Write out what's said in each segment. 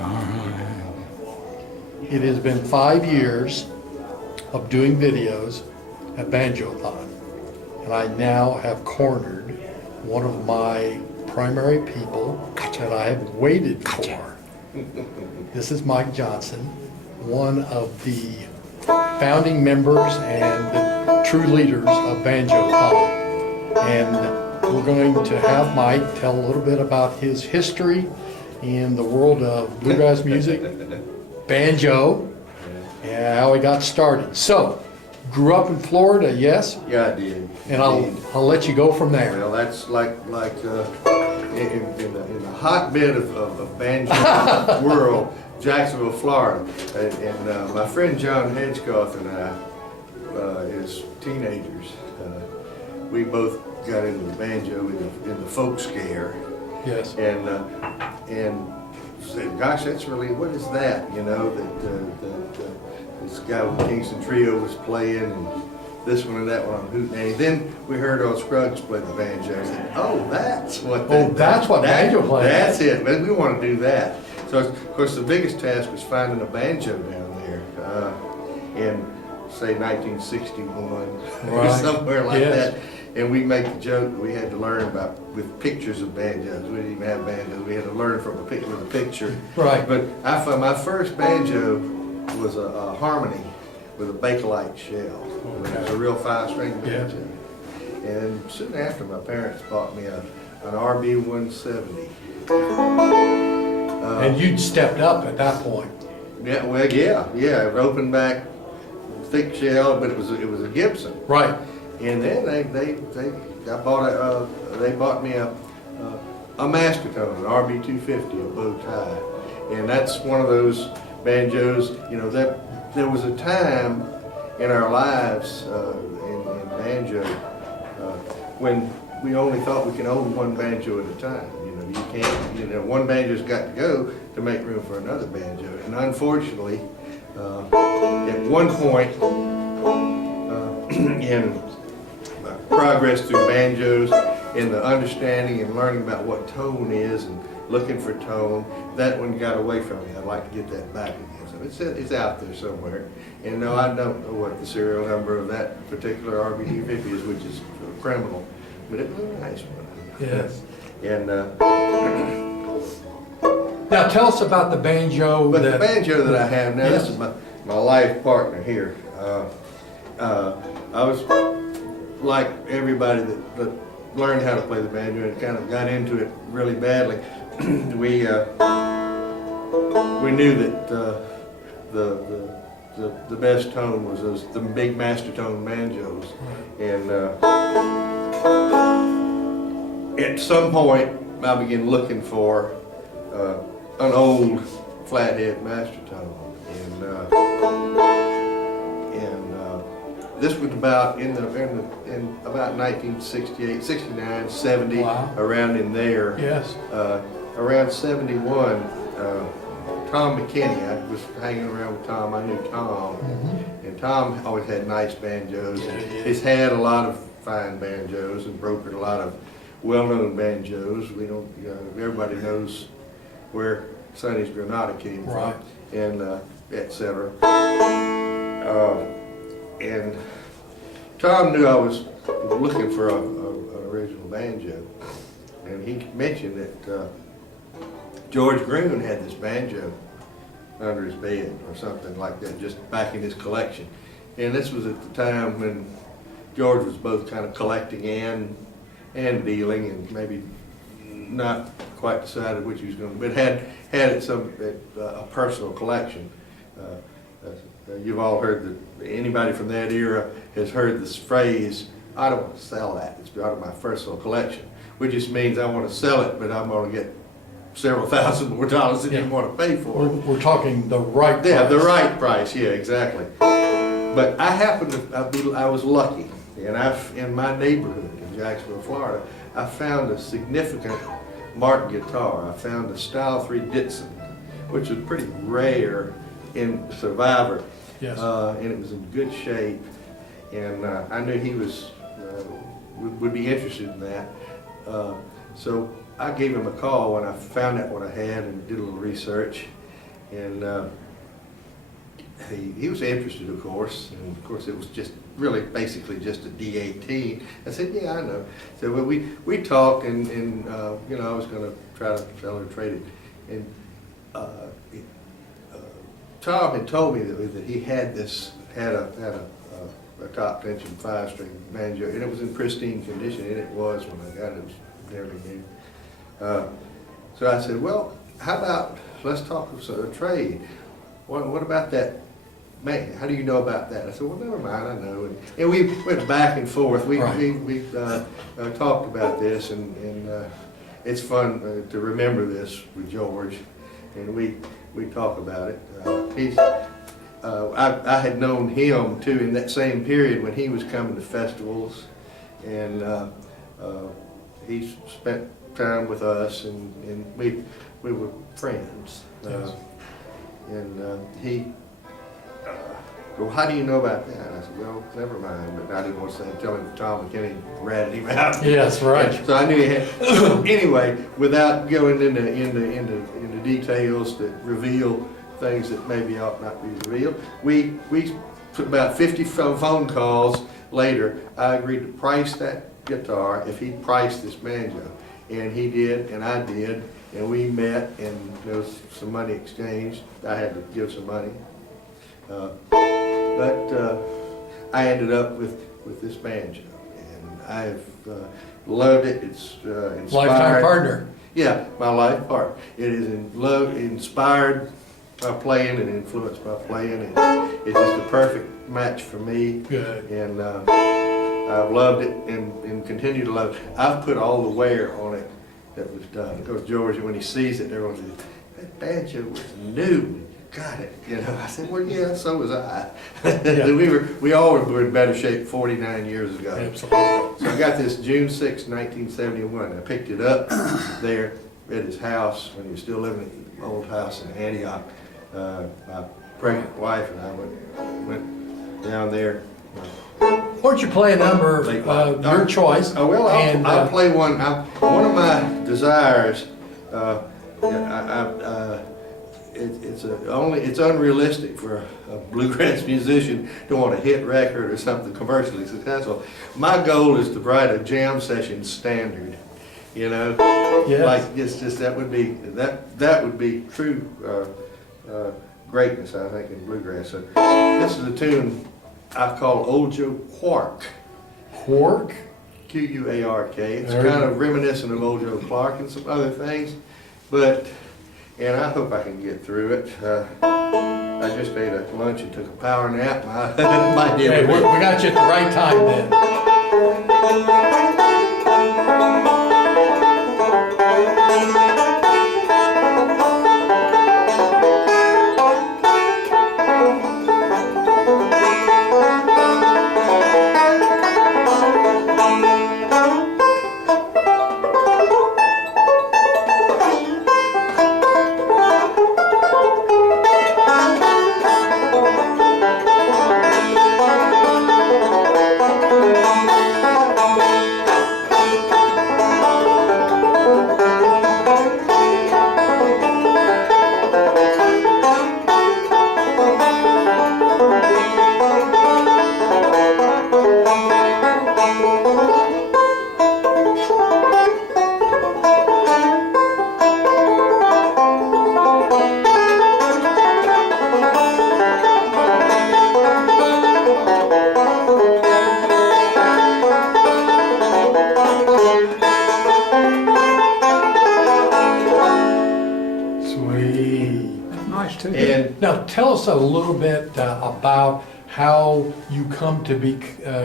time. It has been 5 years of doing videos at Banjothon, and I now have cornered one of my primary people that I have waited for. This is Mike Johnson, one of the founding members and the true leaders of Banjothon. And we're going to have Mike tell a little bit about his history in the world of bluegrass music, banjo, and how he got started. So, grew up in Florida, yes? Yeah, I did. And I'll let you go from there. Well, that's like in the hotbed of banjo world, Jacksonville, Florida. And my friend John Hedgecoth and I, as teenagers, we both got into the banjo in the folk scare. Yes. And said, gosh, that's really, what is that? You know, that this guy with Kingston Trio was playing, and this one and that one on hootenanny. Then we heard old Scruggs play the banjo. And said, oh, that's what. That's what banjo plays. That's it. But we want to do that. So of course the biggest task was finding a banjo down there in say 1961 or somewhere like that. And we make the joke that we had to learn about with pictures of banjos. We didn't even have banjos. We had to learn from with a picture. Right. But I found my first banjo was a harmony with a Bakelite shell. Okay. It was a real 5-string banjo. Yeah. And soon after, my parents bought me an RB-170. And you'd stepped up at that point. Yeah, well, yeah, open back, thick shell, but it was a Gibson. Right. And then they bought me a Banjothon, an RB-250, a bow tie, and that's one of those banjos. You know, that there was a time in our lives in banjo when we only thought we could own one banjo at a time. You know, you can't. You know, one banjo's got to go to make room for another banjo, and unfortunately, at one point in progress through banjos, in the understanding and learning about what tone is and looking for tone, that one got away from me. I'd like to get that back again. So it's out there somewhere. And no, I don't know what the serial number of that particular RB-250 is, which is criminal, but it was a nice one. Yes. And now tell us about the banjo. But the banjo that I have now, this is my life partner here. I was like everybody that learned how to play the banjo and kind of got into it really badly. We knew that the best tone was the big master tone banjos, and at some point I began looking for an old flathead master tone, this was about in about 1968, 69, 70, around in there. Yes. Around 71, Tom McKinney, I was hanging around with Tom. I knew Tom, and Tom always had nice banjos. He's had a lot of fine banjos and brokered a lot of well-known banjos. We don't, everybody knows where Sonny's Granada came from, and etc. And Tom knew I was looking for an original banjo, and he mentioned that George Groon had this banjo under his bed or something like that, just back in his collection. And this was at the time when George was both kind of collecting and dealing, and maybe not quite decided which he was going to, but had a personal collection. You've all heard that, anybody from that era has heard this phrase, I don't want to sell that, it's out of my personal collection, which just means I want to sell it, but I'm going to get several thousand more dollars than you want to pay for it. We're talking the right price. Yeah, the right price, yeah, exactly. But I happened to, I was lucky, and in my neighborhood in Jacksonville, Florida, I found a significant Martin guitar. I found a Style 3 Ditson, which was pretty rare in Survivor. Yes. And it was in good shape, and I knew he was would be interested in that. So I gave him a call when I found out what I had and did a little research, And he was interested, of course, and of course it was just really basically just a D18. I said, yeah, I know. So well, we talked, and you know, I was going to try to sell or trade it. And Tom had told me that he had a top tension 5-string banjo, and it was in pristine condition, and it was when I got it. It was nearly new. So I said, well, how about let's talk of a trade. What about that? Man, how do you know about that? I said, well, never mind, I know. And we went back and forth. We talked about this, and it's fun to remember this with George, and we talk about it. I had known him too in that same period when he was coming to festivals, and he spent time with us, and we were friends. Yes. And he, well, how do you know about that? I said, well, never mind, but I didn't want to tell him Tom McKinney ratted him out. Yes, right. So I knew he had. Anyway, without going into details that reveal things that maybe ought not be revealed, we about 50 phone calls later, I agreed to price that guitar if he priced this banjo, and he did, and I did. And we met, and there was some money exchanged. I had to give some money. But I ended up with this banjo, and I've loved it. It's inspired. Lifetime partner. Yeah, my life partner. It is inspired my playing and influenced my playing, and it's just a perfect match for me. Good. And I've loved it and continue to love it. I've put all the wear on it that was done. Of course, George, when he sees it, everyone says, that banjo was new. You got it. You know, I said, well, yeah, so was I. Yeah. we all were in better shape 49 years ago. Absolutely. So I got this June 6, 1971. I picked it up there at his house when he was still living at the old house in Antioch. My pregnant wife and I went down there. Why don't you play a number of your choice? Oh, well, and, I'll play one. One of my desires, it's unrealistic for a bluegrass musician to want a hit record or something commercially successful. My goal is to write a jam session standard. You know, yes. Like just that would be true greatness, I think, in bluegrass. So this is a tune I call Old Joe Quark. Quark? Q-U-A-R-K. It's kind of reminiscent of Old Joe Clark and some other things, and I hope I can get through it. I just ate a lunch and took a power nap. My dear, Hey, we got you at the right time then. Now, tell us a little bit about how you come to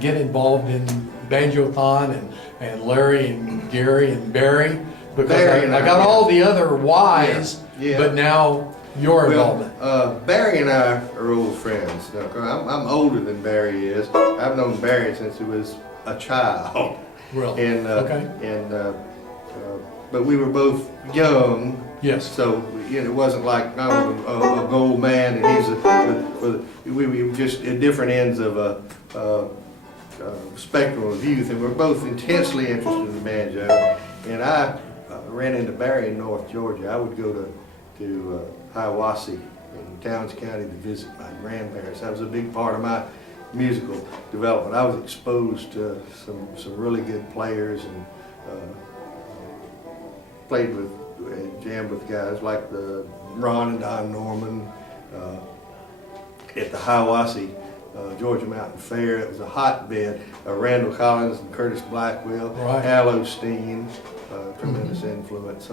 get involved in Banjothon and Larry and Gary and Barry, because I got all the other whys, but now your involvement. Barry and I are old friends. I'm older than Barry is. I've known Barry since he was a child. Really? And but we were both young. Yes. So it wasn't like I'm a old man and we were just at different ends of a spectrum of youth, and we're both intensely interested in the banjo. And I ran into Barry in North Georgia. I would go Hiawassee in Towns County to visit my grandparents. That was a big part of my musical development. I was exposed to some really good players and played with and jammed with guys like the Ron and Don Norman at the Hiawassee Georgia Mountain Fair. It was a hotbed. Randall Collins and Curtis Blackwell, Right. Al Osteen, tremendous influence.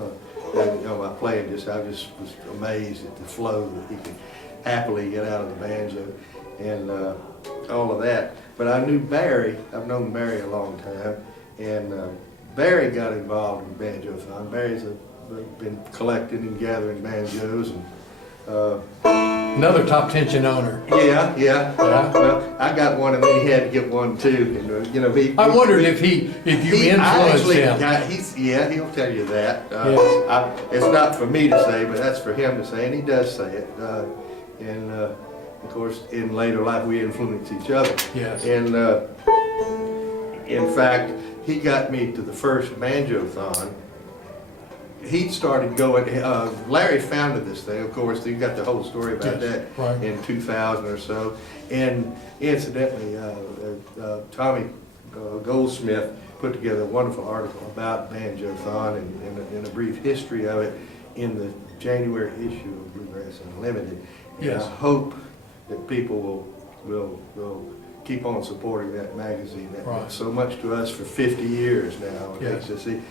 My playing I just was amazed at the flow that he could happily get out of the banjo and all of that. But I knew Barry. I've known Barry a long time, and Barry got involved in Banjothon. Barry's been collecting and gathering banjos and. Another top tension owner. Yeah. Yeah. Well, I got one, and then he had to get one too. And, I wondered if you influenced him. He'll tell you that. Yes. It's not for me to say, but that's for him to say, and he does say it. And of course, in later life, we influence each other. Yes. And in fact, he got me to the first Banjothon. He started going, Larry founded this thing, of course, you got the whole story about that right. in 2000 or so. And incidentally, Tommy Goldsmith put together a wonderful article about Banjothon and a brief history of it in the January issue of Bluegrass Unlimited. And Yes. I hope that people will keep on supporting that magazine that Right. meant so much to us for 50 years now. Yes. See,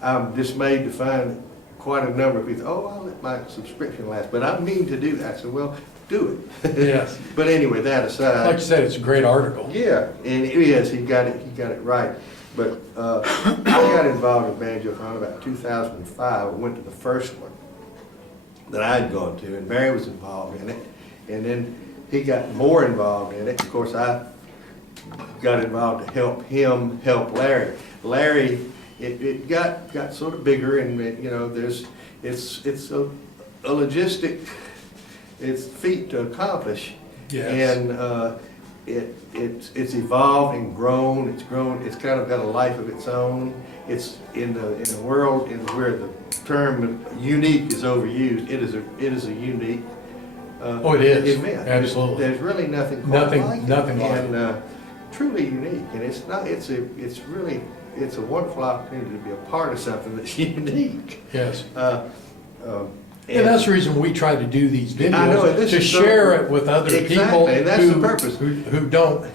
I'm dismayed to find quite a number of people, I'll let my subscription last, but I mean to do that. I said, well, do it. Yes. But anyway, that aside. Like you said, it's a great article. Yeah, and he got it right. But I got involved in Banjothon about 2005. I went to the first one that I'd gone to, and Barry was involved in it. And then he got more involved in it. Of course, I got involved to help him help Larry. Larry, it got sort of bigger, and it's a logistic, it's feat to accomplish. Yes. And it's evolved and grown. It's kind of got a life of its own. It's in the world where the term unique is overused. It is a unique. It is. Event. Absolutely. There's really nothing quite like it. Nothing like it. And truly unique. And it's a wonderful opportunity to be a part of something that's unique. Yes. And that's the reason we try to do these videos, I know, this to is share it with other Exactly, people and that's the purpose. who don't.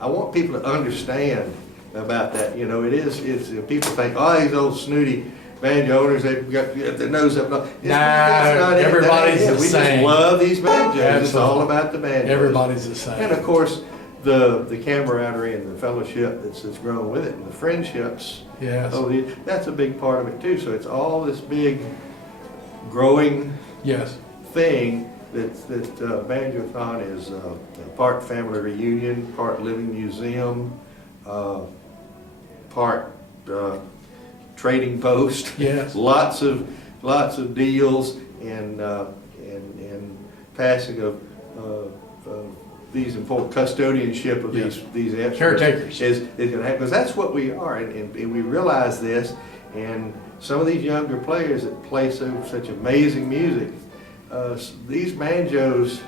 I want people to understand about that. It's people think, these old snooty banjo owners, they've got their nose up. That's not everybody's the we same. just love these banjos. Absolutely. It's all about the banjos. Everybody's the same. And of course, the camaraderie and the fellowship that's grown with it, and the friendships. Yes. That's a big part of it too. So it's all this big, growing Yes. thing that Banjothon is part family reunion, part living museum, part trading post. Yes. lots of deals and passing of these important custodianship of Yes. these instruments Caretakers. is going to happen, because that's what we are, and we realize this. And some of these younger players that play such amazing music, these banjos,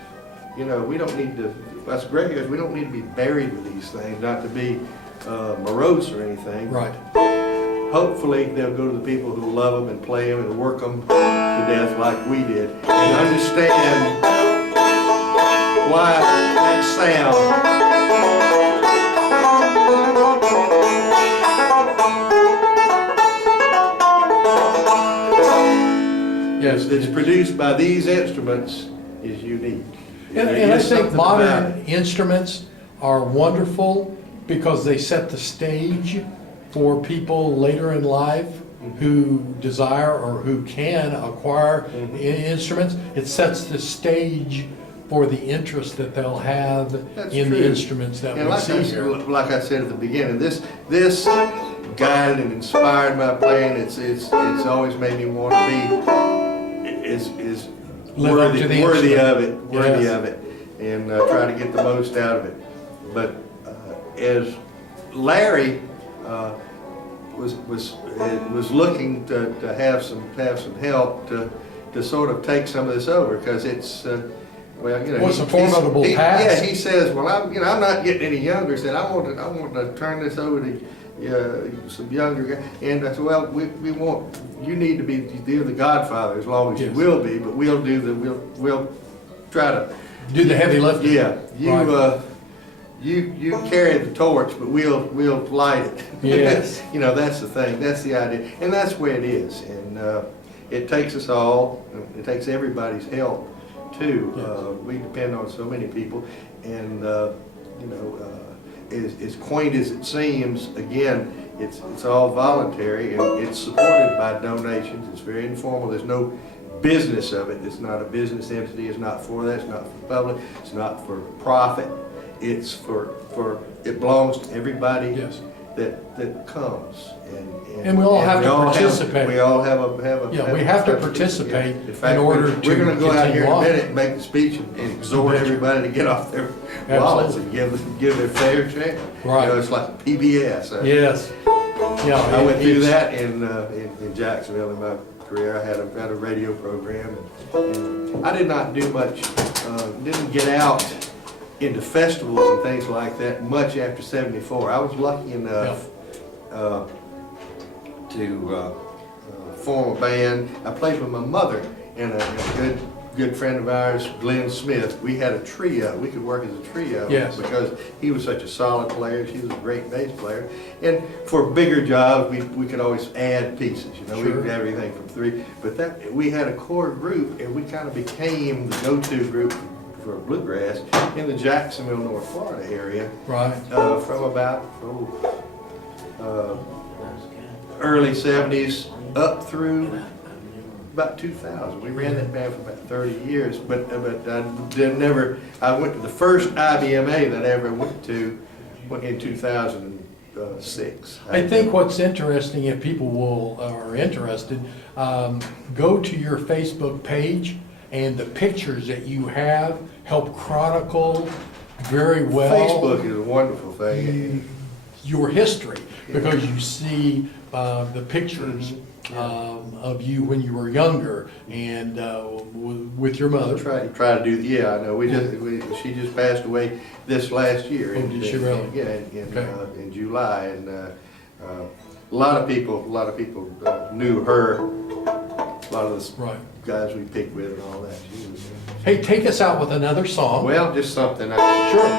we don't need to, us gray we don't need to be buried with these things, not to be morose or anything. Right. Hopefully they'll go to the people who love them and play them and work them to death like we did, and understand why that sound Yes. that's produced by these instruments is unique. And I think modern instruments are wonderful because they set the stage for people later in life who desire or who can acquire instruments. It sets the stage for the interest that they'll have in the instruments that we see here. Like I said at the beginning, this guided and inspired my playing. It's always made me want to be is worthy of it, and try to get the most out of it. But as Larry was looking to have some help to to sort of take some of this over, because it's, well, you know. Well, it's a formidable task. Yeah, he says, well, I'm not getting any younger. He said, I want to turn this over to some younger guys. And I said, well, we want, you need to be, you're the godfather as long as you Yes. will be, but we'll try to Do the heavy lifting. Yeah, Right. you carry the torch, but we'll light it. Yes. You know, that's the thing, that's the idea, and that's where it is. And it takes us all, it takes everybody's help too. Yes. We depend on so many people, and you know, as quaint as it seems, again, it's all voluntary, and it's supported by donations. It's very informal. There's no business of it. It's not a business entity. It's not for that. It's not for public. It's not for profit. It's for it belongs to everybody. Yes. that comes. And we all have to participate. We all have a. Yeah, we have to participate In fact, in order to we're gonna go out here in a continue on. minute and make the speech and exhort everybody to get off their Absolutely. wallets and give their fair share. Right. You know, it's like PBS. Yes. Yeah. I went through it's- that in Jacksonville in my career. I had a radio program, and I did not do much, didn't get out into festivals and things like that much after '74. I was lucky enough to form a band. I played with my mother and a good friend of ours, Glenn Smith. We had a trio. We could work as a trio. Yes. Because he was such a solid player. She was a great bass player. And for bigger jobs, we could always add pieces. You know, we Sure. could have everything from three. But that we had a core group, and we kind of became the go-to group for bluegrass in the Jacksonville, North Florida area. Right. From about early '70s up through about 2000. We ran that band for about 30 years, but I did never. I went to the first IBMA that I ever went to in 2006. I think what's interesting, if people are interested, go to your Facebook page, and the pictures that you have help chronicle very well Facebook is a wonderful thing. your history, because you see the pictures of you when you were younger and with your mother. Try to do. Yeah, I know. She just passed away this last year. Oh, did she really? Yeah, Okay. in July, and a lot of people knew her. A lot of the Right. guys we picked with and all that. She was, Hey, take us out with another song. well, just something. Sure.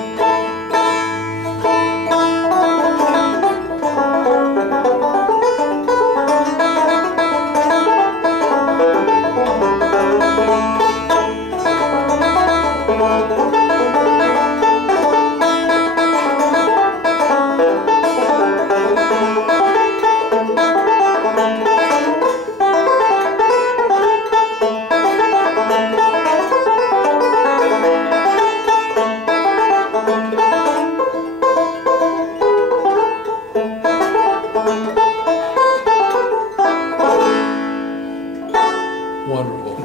Wonderful.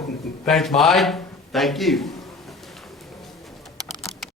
Thanks, Mike. Thank you.